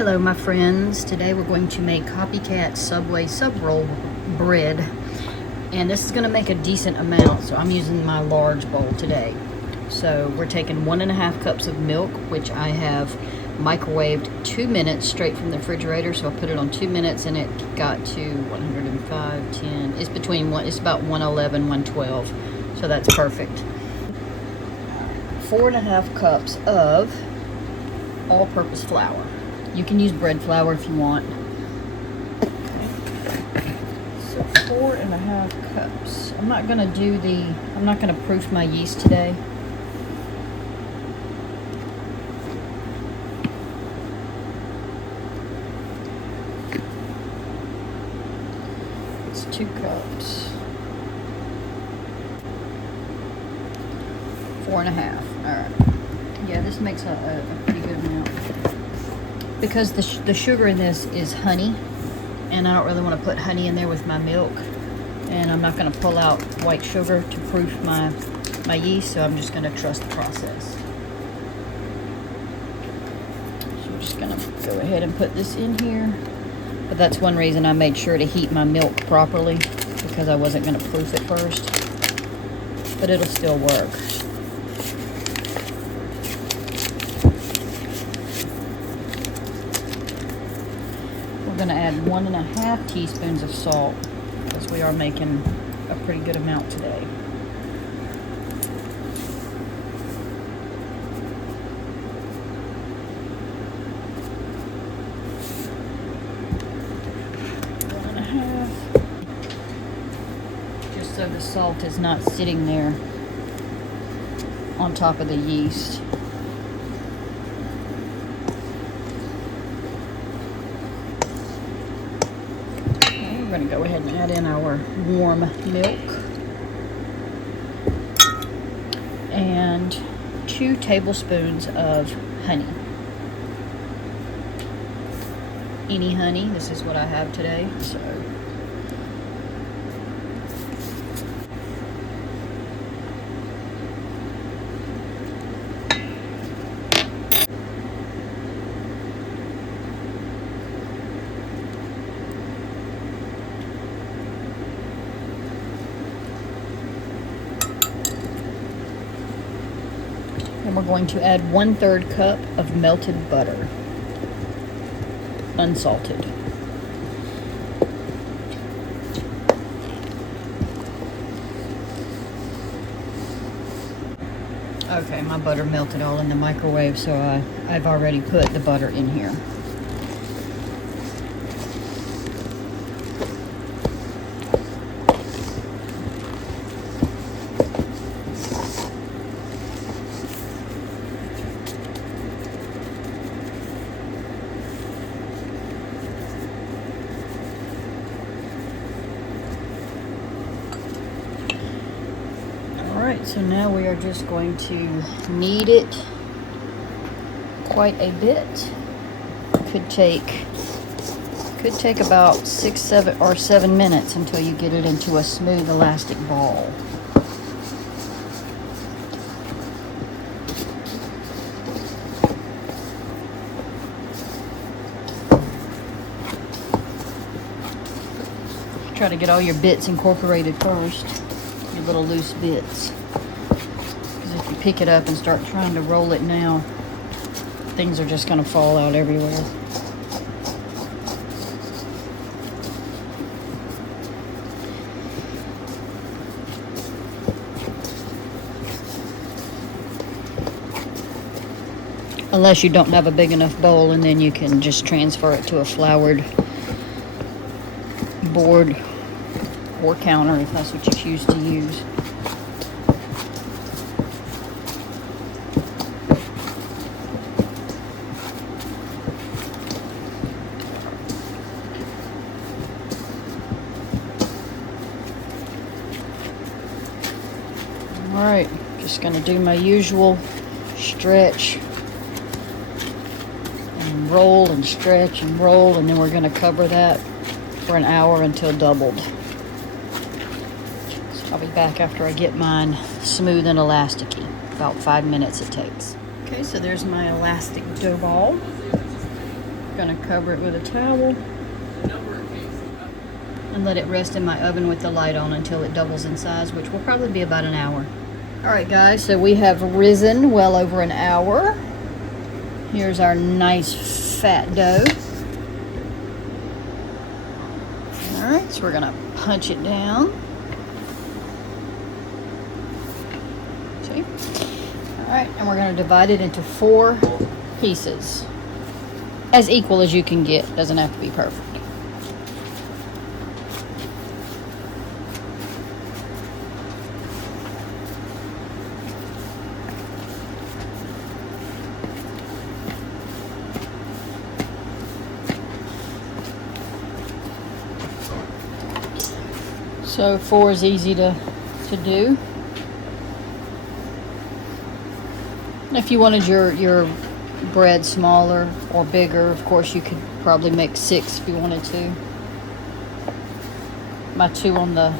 Hello my friends, today we're going to make Copycat Subway sub roll bread, and this is going to make a decent amount, so I'm using my large bowl today. So we're taking 1.5 cups of milk, which I have microwaved 2 minutes straight from the refrigerator. So I put it on 2 minutes and it got to 105, 10, it's about 111, 112, so that's perfect. 4.5 cups of all-purpose flour. You can use bread flour if you want. So 4.5 cups. I'm not gonna proof my yeast today. It's 2 cups. 4.5. All right. Yeah, this makes a pretty good amount. Because the sugar in this is honey, and I don't really want to put honey in there with my milk, and I'm not going to pull out white sugar to proof my yeast, so I'm just going to trust the process. So I'm just going to go ahead and put this in here. But that's one reason I made sure to heat my milk properly, because I wasn't going to proof it first. But it'll still work. We're going to add 1.5 teaspoons of salt, because we are making a pretty good amount today. Just so the salt is not sitting there on top of the yeast. We're going to go ahead and add in our warm milk and 2 tablespoons of honey. Any honey, this is what I have today, so. And we're going to add 1/3 cup of melted butter, unsalted. Okay, my butter melted all in the microwave, so I've already put the butter in here. Alright, so now we are just going to knead it quite a bit. Could take about 6, 7, or 7 minutes until you get it into a smooth elastic ball. Try to get all your bits incorporated first. Little loose bits, because if you pick it up and start trying to roll it now, things are just going to fall out everywhere. Unless you don't have a big enough bowl, and then you can just transfer it to a floured board or counter if that's what you choose to use. Alright, just going to do my usual stretch and roll and stretch and roll, and then we're going to cover that for an hour until doubled. I'll be back after I get mine smooth and elasticy. About 5 minutes it takes. Okay, so there's my elastic dough ball. Gonna cover it with a towel and let it rest in my oven with the light on until it doubles in size, which will probably be about an hour. All right, guys, so we have risen well over an hour. Here's our nice fat dough. All right, so we're gonna punch it down. See? All right, and we're gonna divide it into 4 pieces. As equal as you can get, doesn't have to be perfect. So 4 is easy to do. If you wanted your bread smaller or bigger, of course you could probably make 6 if you wanted to. My 2 on the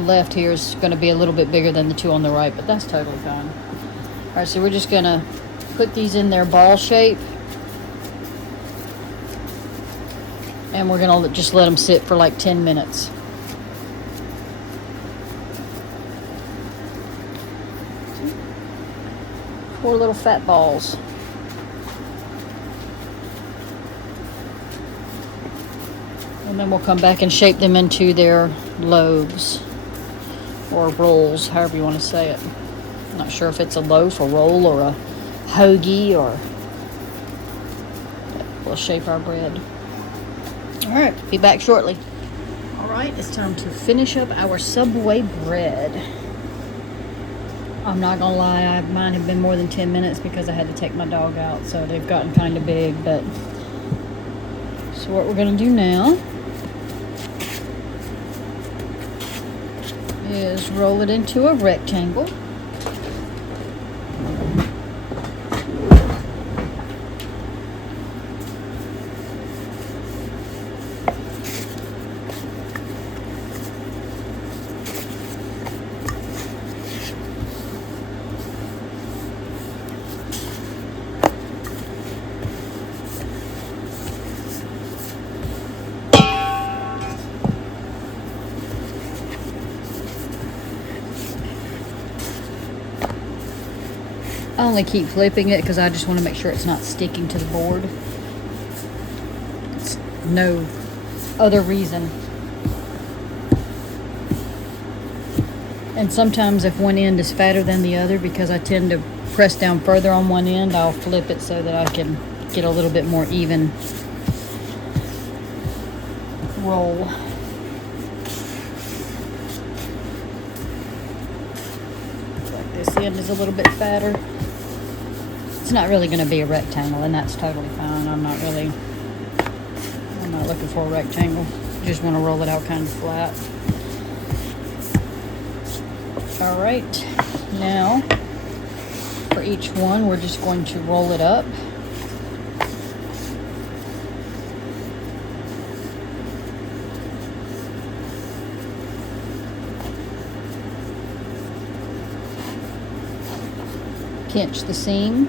left here is going to be a little bit bigger than the 2 on the right, but that's totally fine. All right, so we're just going to put these in their ball shape. And we're going to just let them sit for like 10 minutes. 4 little fat balls. And then we'll come back and shape them into their loaves or rolls, however you want to say it. I'm not sure if it's a loaf, a roll, or a hoagie, or we'll shape our bread. All right, be back shortly. All right, it's time to finish up our Subway bread. I'm not gonna lie, mine have been more than 10 minutes because I had to take my dog out, so they've gotten kind of big. But so what we're gonna do now is roll it into a rectangle. I only keep flipping it because I just want to make sure it's not sticking to the board. It's no other reason. And sometimes if one end is fatter than the other, because I tend to press down further on one end, I'll flip it so that I can get a little bit more even roll. Like this end is a little bit fatter. It's not really going to be a rectangle, and that's totally fine. I'm not looking for a rectangle. Just want to roll it out kind of flat. All right, now for each one, we're just going to roll it up. Pinch the seam.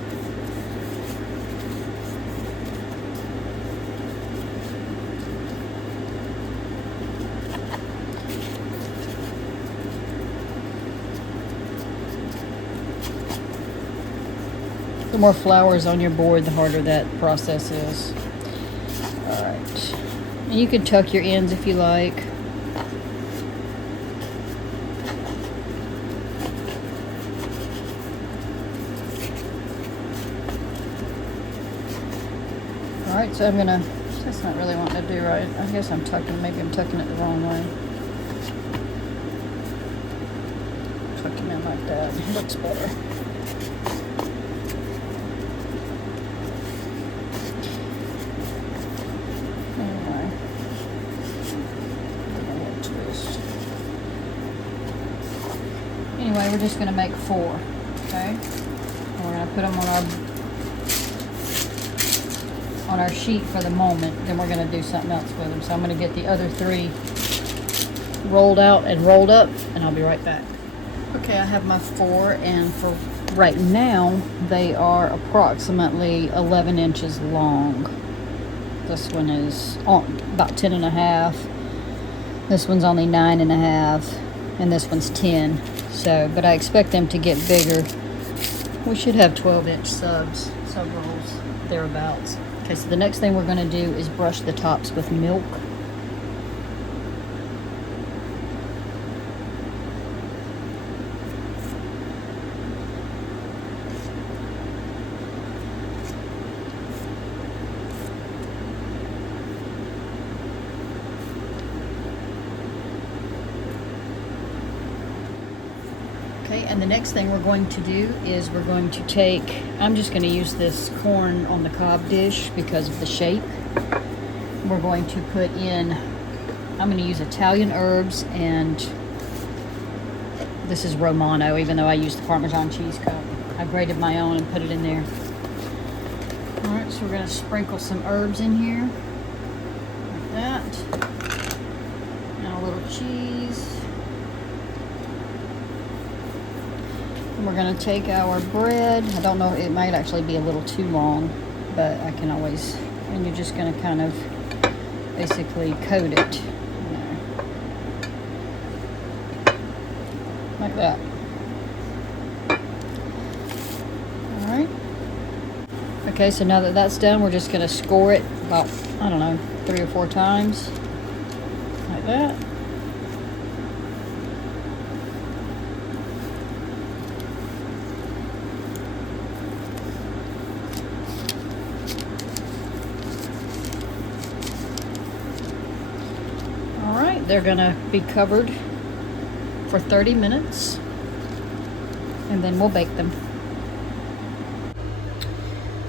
The more flowers on your board, the harder that process is. All right. And you can tuck your ends if you like. All right, so that's not really wanting to do right. I guess maybe I'm tucking it the wrong way. Tucking it like that. Looks better. Anyway, we're just going to make 4, okay? And we're going to put them on our sheet for the moment. Then we're going to do something else with them. So I'm going to get the other 3 rolled out and rolled up, and I'll be right back. Okay, I have my 4, and for right now, they are approximately 11 inches long. This one is on about 10 and a half. This one's only 9 and a half, and this one's 10. So, but I expect them to get bigger. We should have 12-inch sub rolls, thereabouts. Okay, so the next thing we're going to do is brush the tops with milk. Okay, and the next thing we're going to do is we're going to take, I'm just going to use this corn on the cob dish because of the shape. We're going to put in, I'm going to use Italian herbs, and this is Romano, even though I used the Parmesan cheese cup. I grated my own and put it in there. Alright, so we're going to sprinkle some herbs in here, like that, and a little cheese. We're going to take our bread. I don't know, it might actually be a little too long, but I can always, and you're just going to kind of basically coat it, you know, like that. Alright. Okay, so now that that's done, we're just going to score it about, I don't know, 3 or 4 times, like that. They're gonna be covered for 30 minutes, and then we'll bake them.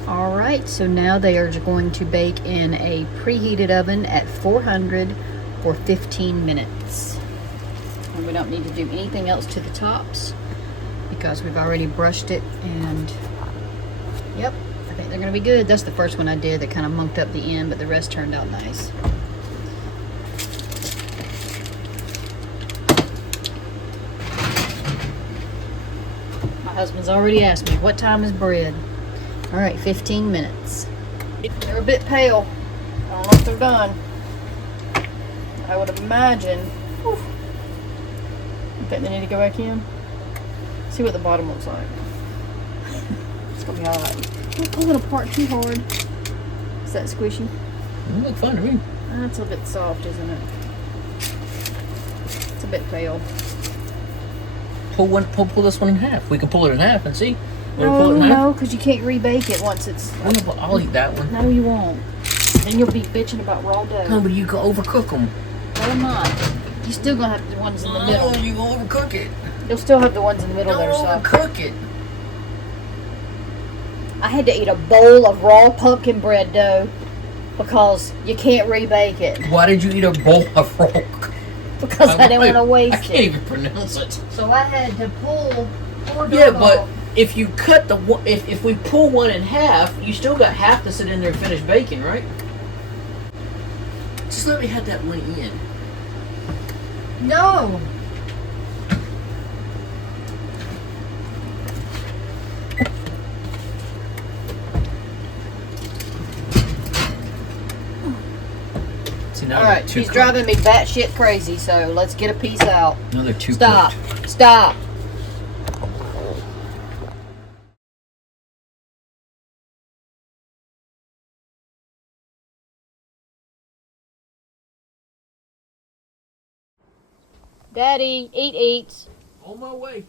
All right, so now they are going to bake in a preheated oven at 400 for 15 minutes. And we don't need to do anything else to the tops because we've already brushed it, and yep, I think they're gonna be good. That's the first one I did that kind of munked up the end, but the rest turned out nice. Husband's already asked me, what time is bread? All right, 15 minutes. They're a bit pale. I don't know if they're done. I would imagine. Whew. I think they need to go back in. See what the bottom looks like. It's gonna be hot. Don't pull it apart too hard. Is that squishy? It looks fun to me. That's a bit soft, isn't it? It's a bit pale. Pull this one in half. We can pull it in half and see. No, because you can't rebake it once it's... I'll eat that one. No, you won't. Then you'll be bitching about raw dough. No, but you can overcook them. No, I'm not. You still gonna have the ones in the middle. No, you can overcook it. You'll still have the ones in the middle that are Don't soft. overcook it. I had to eat a bowl of raw pumpkin bread dough because you can't rebake it. Why did you eat a bowl of raw? Because I didn't want to waste it. I can't even pronounce it. So I had to pull 4 dough. Yeah, but if you cut the one, if we pull one in half, you still got half to sit in there and finish baking, right? Just let me have that one in. No. All right, he's driving me batshit crazy, so let's get a piece out. Another 2 Stop. cooked. Stop. Daddy, eat. On my way.